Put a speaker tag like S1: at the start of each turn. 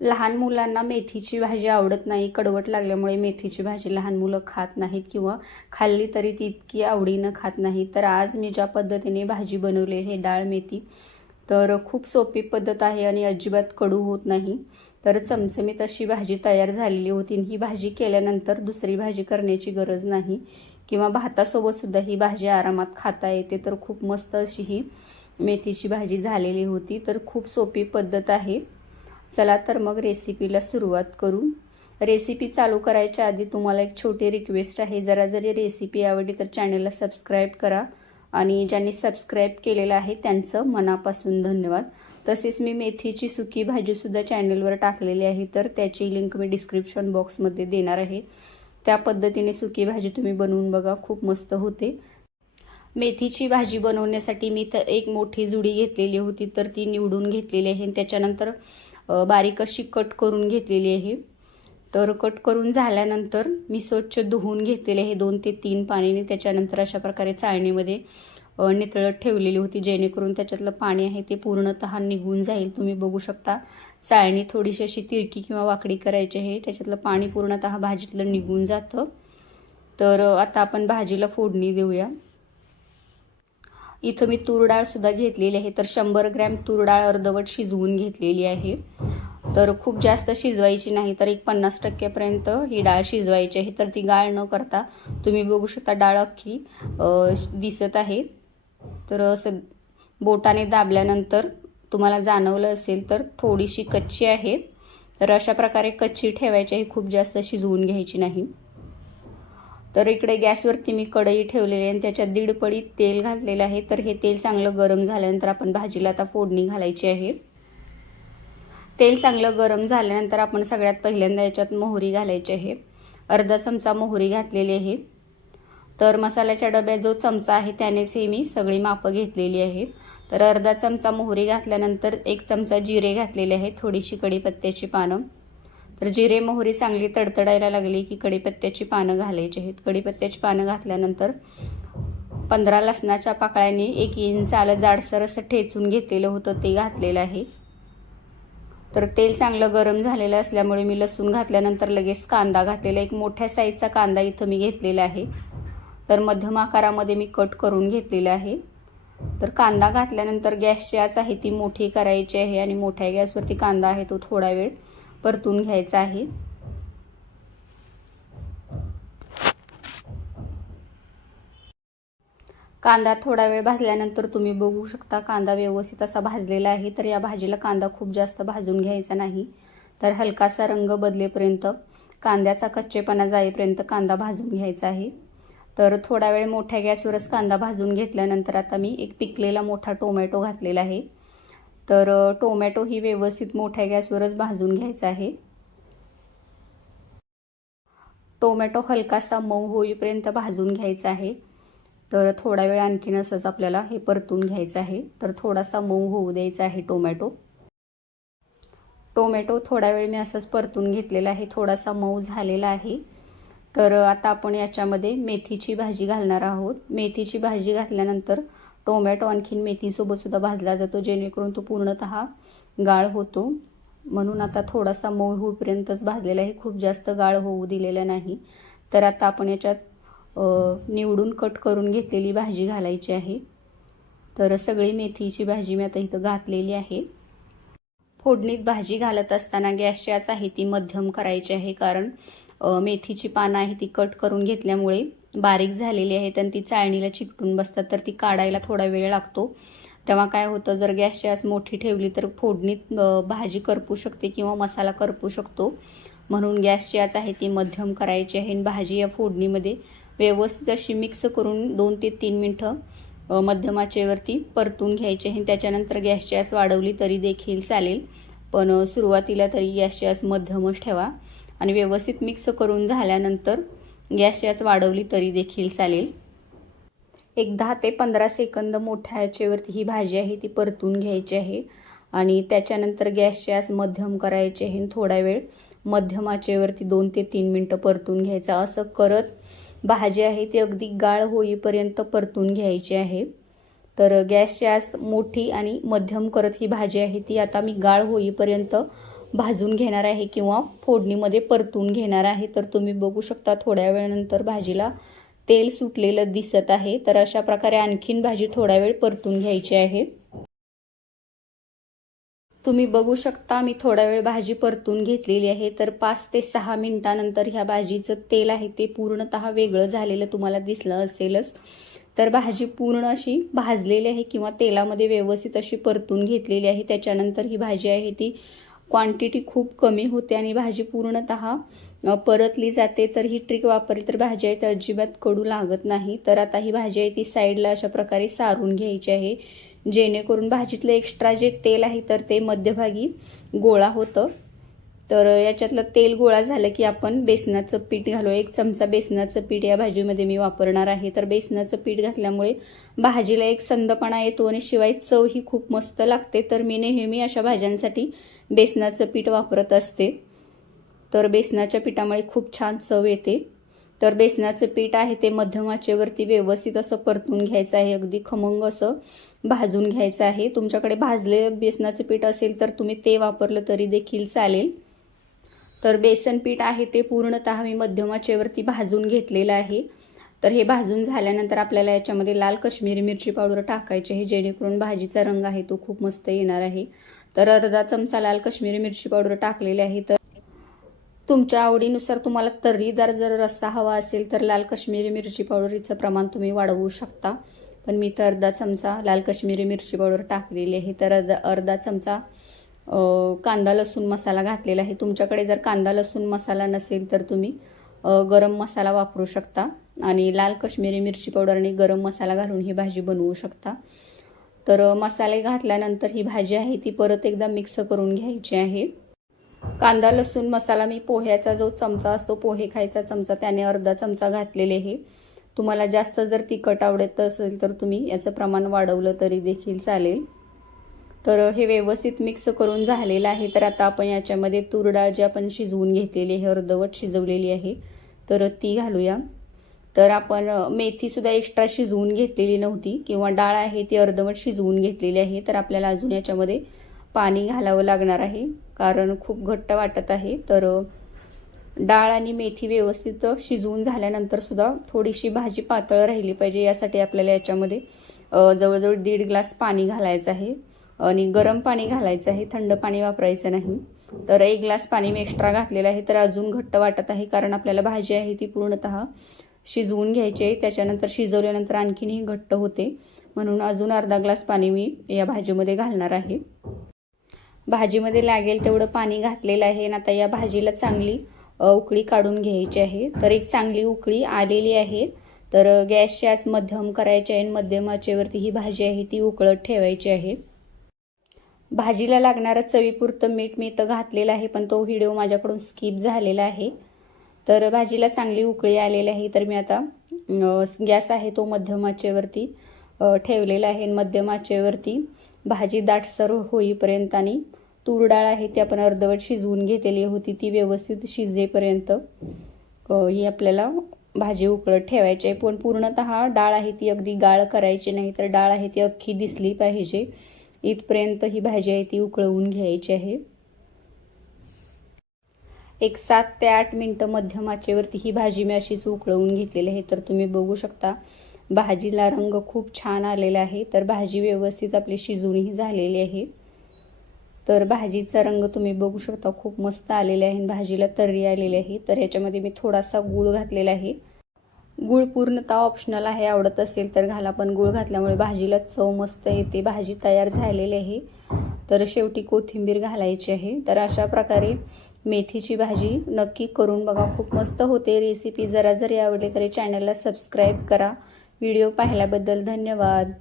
S1: लहान मुलांना मेथीची भाजी आवडत नाही कडवट लागल्यामुळे मेथीची भाजी लहान मुलं खात नाहीत किंवा खाल्ली तरी ती इतकी आवडीनं खात नाही तर आज मी ज्या पद्धतीने भाजी बनवली आहे डाळ मेथी तर खूप सोपी पद्धत आहे आणि अजिबात कडू होत नाही. तर चमचमीत अशी भाजी तयार झालेली होती ही भाजी केल्यानंतर दुसरी भाजी करण्याची गरज नाही किंवा भातासोबतसुद्धा ही भाजी आरामात खाता येते. तर खूप मस्त अशी ही मेथीची भाजी झालेली होती. तर खूप सोपी पद्धत आहे. चला तर मग रेसिपीला सुरुवात करू. रेसिपी चालू करायच्या आधी तुम्हाला एक छोटी रिक्वेस्ट आहे. जरा जरी रेसिपी आवडली तर चॅनलला सबस्क्राईब करा आणि ज्यांनी सबस्क्राईब केलेलं आहे त्यांचं मनापासून धन्यवाद. तसेच मी मेथीची सुकी भाजीसुद्धा चॅनलवर टाकलेली आहे तर त्याची लिंक मी डिस्क्रिप्शन बॉक्समध्ये देणार आहे. त्या पद्धतीने सुकी भाजी तुम्ही बनवून बघा खूप मस्त होते. मेथीची भाजी बनवण्यासाठी मी तर एक मोठी जुडी घेतलेली होती तर ती निवडून घेतलेली आहे. त्याच्यानंतर बारीक अशी कट करून घेतलेली आहे. तर कट करून झाल्यानंतर मी स्वच्छ धुवून घेतलेले आहे दोन ते तीन पाणीने त्याच्यानंतर अशा प्रकारे चाळणीमध्ये नितळत ठेवलेली होती जेणेकरून त्याच्यातलं पाणी आहे ते पूर्णतः निघून जाईल. तुम्ही बघू शकता चाळणी थोडीशी अशी तिरकी किंवा वाकडी करायची आहे. त्याच्यातलं पाणी पूर्णतः भाजीतलं निघून जातं. तर आता आपण भाजीला फोडणी देऊया. इथं मी तूर डाळसुद्धा घेतलेली आहे. तर शंभर ग्रॅम तूर डाळ अर्धवट शिजवून घेतलेली आहे. तर खूप जास्त शिजवायची नाही तर एक पन्नास टक्क्यापर्यंत ही डाळ शिजवायची आहे. तर ती गाळ न करता तुम्ही बघू शकता डाळ अख्खी दिसत आहे. तर असं बोटाने दाबल्यानंतर तुम्हाला जाणवलं असेल तर थोडीशी कच्ची आहे. तर अशा प्रकारे कच्ची ठेवायची आहे खूप जास्त शिजवून घ्यायची नाही. तर इकडे गॅसवरती मी कढई ठेवलेली आहे आणि त्याच्यात दीड पडी तेल घातलेलं आहे. तर हे तेल चांगलं गरम झाल्यानंतर आपण भाजीला आता फोडणी घालायची आहे. तेल चांगलं गरम झाल्यानंतर आपण सगळ्यात पहिल्यांदा याच्यात मोहरी घालायची आहे. अर्धा चमचा मोहरी घातलेली आहे. तर मसाल्याच्या डब्यात जो चमचा आहे त्यानेच हे मी सगळी मापं घेतलेली आहेत तर अर्धा चमचा मोहरी घातल्यानंतर एक चमचा जिरे घातलेले आहेत थोडीशी कढीपत्त्याची पानं. तर जिरे मोहरी चांगली तडतडायला लागली की कढीपत्त्याची पानं घालायची आहेत. कढीपत्त्याची पानं घातल्यानंतर पंधरा लसणाच्या पाकळ्याने एक इंच आलं जाडसर असं ठेचून घेतलेलं होतं ते घातलेलं आहे. तर तेल चांगलं गरम झालेलं असल्यामुळे मी लसूण घातल्यानंतर लगेच कांदा घातलेला एक मोठ्या साईजचा कांदा इथं मी घेतलेला आहे. तर मध्यम आकारामध्ये मी कट करून घेतलेला आहे. तर कांदा घातल्यानंतर गॅसची आच आहे ती मोठी करायची आहे आणि मोठ्या गॅसवरती कांदा आहे तो थोडा वेळ परतून घ्यायचा आहे. कांदा थोडा वेळ भाजल्यानंतर तुम्ही बघू शकता कांदा व्यवस्थित असा भाजलेला आहे तर या भाजीला कांदा खूप जास्त भाजून घ्यायचा नाही. तर हलकासा रंग बदलेपर्यंत कांद्याचा कच्चेपणा जाईपर्यंत कांदा भाजून घ्यायचा आहे. तर थोडा वेळ मोठ्या गॅसवरच कांदा भाजून घेतल्यानंतर आता मी एक पिकलेला मोठा टोमॅटो घातलेला आहे. तर टोमॅटो ही व्यवस्थित मोठ्या गॅसवरच भाजून घ्यायचा आहे. टोमॅटो हलकासा मऊ होईपर्यंत भाजून घ्यायचा आहे. तर थोडा वेळ आणखीन असंच आपल्याला हे परतून घ्यायचं आहे. तर थोडासा मऊ होऊ द्यायचा आहे टोमॅटो. टोमॅटो थोडा वेळ मी असंच परतून घेतलेला आहे. थोडासा मऊ झालेला आहे. तर आता आपण याच्यामध्ये मेथीची भाजी घालणार आहोत. मेथीची भाजी घातल्यानंतर टोमॅटो आणखीन मेथीसोबतसुद्धा भाजला जातो जेणेकरून तो पूर्णतः गाळ होतो. म्हणून आता थोडासा मऊ होईपर्यंतच भाजलेला आहे. खूप जास्त गाळ होऊ दिलेला नाही. तर आता आपण याच्यात निवडून कट करून घेतलेली भाजी घालायची आहे. तर सगळी मेथीची भाजी मी आता इथं घातलेली आहे. फोडणीत भाजी घालत असताना गॅसची आच आहे ती मध्यम करायची आहे कारण मेथीची पानं आहे ती कट करून घेतल्यामुळे बारीक झालेली आहेत आणि ती चाळणीला चिकटून बसतात तर ती काढायला थोडा वेळ लागतो. तेव्हा काय होतं जर गॅसची आस मोठी ठेवली तर फोडणीत भाजी करपू शकते किंवा मसाला करपू शकतो. म्हणून गॅसची आच आहे ती मध्यम करायची आहे आणि भाजी या फोडणीमध्ये व्यवस्थित अशी मिक्स करून दोन ते तीन मिनटं मध्यमाचेवरती परतून घ्यायची आहे. त्याच्यानंतर गॅसची आस वाढवली तरी देखील चालेल पण सुरुवातीला तरी गॅसची आस मध्यमच ठेवा आणि व्यवस्थित मिक्स करून झाल्यानंतर गॅस याच वाढवली तरी देखील चालेल. एक दहा ते पंधरा सेकंद मोठ्या याचेवरती ही भाजी आहे ती परतून घ्यायची आहे आणि त्याच्यानंतर गॅसची आस मध्यम करायची आहे थोडा वेळ मध्यम आचेवरती दोन ते तीन मिनटं परतून घ्यायचा. असं करत भाजी आहे ती अगदी गाळ होईपर्यंत परतून घ्यायची आहे. तर गॅसची आस मोठी आणि मध्यम करत ही भाजी आहे ती आता मी गाळ होईपर्यंत भाजून घेणार आहे किंवा फोडणीमध्ये परतून घेणार आहे. तर तुम्ही बघू शकता थोड्या वेळानंतर भाजीला तेल सुटलेलं दिसत आहे. तर अशा प्रकारे आणखीन भाजी थोडा वेळ परतून घ्यायची आहे. तुम्ही बघू शकता मी थोडा वेळ भाजी परतून घेतलेली आहे. तर पाच ते सहा मिनिटानंतर ह्या भाजीचं तेल आहे ते पूर्णतः वेगळं झालेलं तुम्हाला दिसलं असेलच. तर भाजी पूर्ण अशी भाजलेली आहे किंवा तेलामध्ये व्यवस्थित अशी परतून घेतलेली आहे. त्याच्यानंतर ही भाजी आहे ती क्वांटिटी खूप कमी होते आणि भाजी पूर्णतः परतली जाते तर ही ट्रिक वापरली तर भाजी आहे ती अजिबात कडू लागत नाही. तर आता ही भाजी आहे ती साईडला अशा प्रकारे सारून घ्यायची आहे जेणेकरून भाजीतलं एक्स्ट्रा जे तेल आहे तर ते मध्यभागी गोळा होतं. तर याच्यातलं तेल गोळा झालं की आपण बेसनाचं पीठ घालू एक चमचा बेसनाचं पीठ या भाजीमध्ये मी वापरणार आहे. तर बेसनाचं पीठ घातल्यामुळे भाजीला एक संदपणा येतो आणि शिवाय चव ही खूप मस्त लागते. तर मी नेहमी अशा भाज्यांसाठी बेसनाचं पीठ वापरत असते. तर बेसनाच्या पिठामुळे खूप छान चव येते. तर बेसनाचं पीठ आहे ते मध्यम आचेवरती व्यवस्थित असं परतून घ्यायचं आहे. अगदी खमंग असं भाजून घ्यायचं आहे. तुमच्याकडे भाजले बेसनाचं पीठ असेल तर तुम्ही ते वापरलं तरी देखील चालेल. तर बेसन पीठ आहे ते पूर्णतः मी मध्यमाचेवरती भाजून घेतलेलं आहे. तर हे भाजून झाल्यानंतर आपल्याला याच्यामध्ये लाल कश्मीरी मिरची पावडर टाकायची आहे जेणेकरून भाजीचा रंग आहे तो खूप मस्त येणार आहे. तर अर्धा चमचा लाल कश्मीरी मिरची पावडर टाकलेली आहे. तर तुमच्या आवडीनुसार तुम्हाला तर्रीदार जर रस्सा हवा असेल तर लाल कश्मीरी मिरची पावडरीचं प्रमाण तुम्ही वाढवू शकता. पण मी तर अर्धा चमचा लाल कश्मीरी मिरची पावडर टाकलेली आहे. तर अर्धा अर्धा चमचा कांदा लसूण मसाला घातलेला आहे. तुमच्याकडे जर कांदा लसूण मसाला नसेल तर तुम्ही गरम मसाला वापरू शकता आणि लाल कश्मीरी मिरची पावडर आणि गरम मसाला घालून ही भाजी बनवू शकता. तर मसाले घातल्यानंतर ही भाजी आहे ती परत एकदा मिक्स करून घ्यायची आहे. कांदा लसूण मसाला मी पोह्याचा जो चमचा असतो पोहे खायचा चमचा त्याने अर्धा चमचा घातलेले आहे. तुम्हाला जास्त जर तिखट आवडत असेल तर तुम्ही याचं प्रमाण वाढवलं तरी देखील चालेल. तर हे व्यवस्थित मिक्स करून झालेलं आहे. तर आता आपण याच्यामध्ये तूर डाळ जी आपण शिजवून घेतलेली आहे अर्धवट शिजवलेली आहे तर ती घालूया. तर आपण मेथीसुद्धा एक्स्ट्रा शिजवून घेतलेली नव्हती किंवा डाळ आहे ती अर्धवट शिजवून घेतलेली आहे तर आपल्याला अजून याच्यामध्ये पाणी घालावं लागणार आहे कारण खूप घट्ट वाटत आहे. तर डाळ आणि मेथी व्यवस्थित शिजवून झाल्यानंतर सुद्धा थोडीशी भाजी पातळ राहिली पाहिजे यासाठी आपल्याला याच्यामध्ये जवळजवळ दीड ग्लास पाणी घालायचं आहे. आणि गरम पाणी घालायचं आहे थंड पाणी वापरायचं नाही. तर एक ग्लास पाणी मी एक्स्ट्रा घातलेलं आहे तर अजून घट्ट वाटत आहे कारण आपल्याला भाजी आहे ती पूर्णतः शिजवून घ्यायची आहे. त्याच्यानंतर शिजवल्यानंतर आणखीनही घट्ट होते. म्हणून अजून अर्धा ग्लास पाणी मी या भाजीमध्ये घालणार आहे. भाजीमध्ये लागेल तेवढं पाणी घातलेलं आहे आणि आता या भाजीला चांगली उकळी काढून घ्यायची आहे. तर एक चांगली उकळी आलेली आहे. तर अ, गॅसची आज मध्यम करायची आहे आणि मध्यम आचेवरती ही भाजी आहे ती उकळत ठेवायची आहे. भाजीला लागणारं चवीपुरतं मीठ मी इथं घातलेलं आहे पण तो व्हिडिओ माझ्याकडून स्किप झालेला आहे. तर भाजीला चांगली उकळी आलेली आहे तर मी आता गॅस आहे तो मध्यम आचेवरती ठेवलेला आहे. आणि मध्यम आचेवरती भाजी दाटसर होईपर्यंत आणि तूर डाळ आहे ती आपण अर्धवट शिजवून घेतलेली होती ती व्यवस्थित शिजेपर्यंत ही आपल्याला भाजी उकळत ठेवायची आहे. पण पूर्णतः डाळ आहे ती अगदी गाळ करायची नाही तर डाळ आहे ती अख्खी दिसली पाहिजे. इथपर्यंत ही भाजी आहे ती उकळवून घ्यायची आहे. एक सात ते आठ मिनटं मध्यम आचेवरती ही भाजी मी अशीच उकळवून घेतलेली आहे. तर तुम्ही बघू शकता भाजीला रंग खूप छान आलेला आहे. तर भाजी व्यवस्थित आपली शिजूनही झालेली आहे. तर भाजीचा रंग तुम्ही बघू शकता खूप मस्त आलेला आहे आणि भाजीला तर्री आलेली आहे. तर ह्याच्यामध्ये मी थोडासा गूळ घातलेला आहे. गूळ पूर्णतः ऑप्शनल आहे आवडत असेल तर घाला. पण गूळ घातल्यामुळे भाजीला चव मस्त येते. भाजी तयार झालेली आहे. तर शेवटी कोथिंबीर घालायची आहे. तर अशा प्रकारे मेथीची भाजी नक्की करून बघा. खूप मस्त होते रेसिपी जरा जरी आवडली तरी चॅनलला सबस्क्राईब करा. व्हिडिओ पाहिल्याबद्दल धन्यवाद.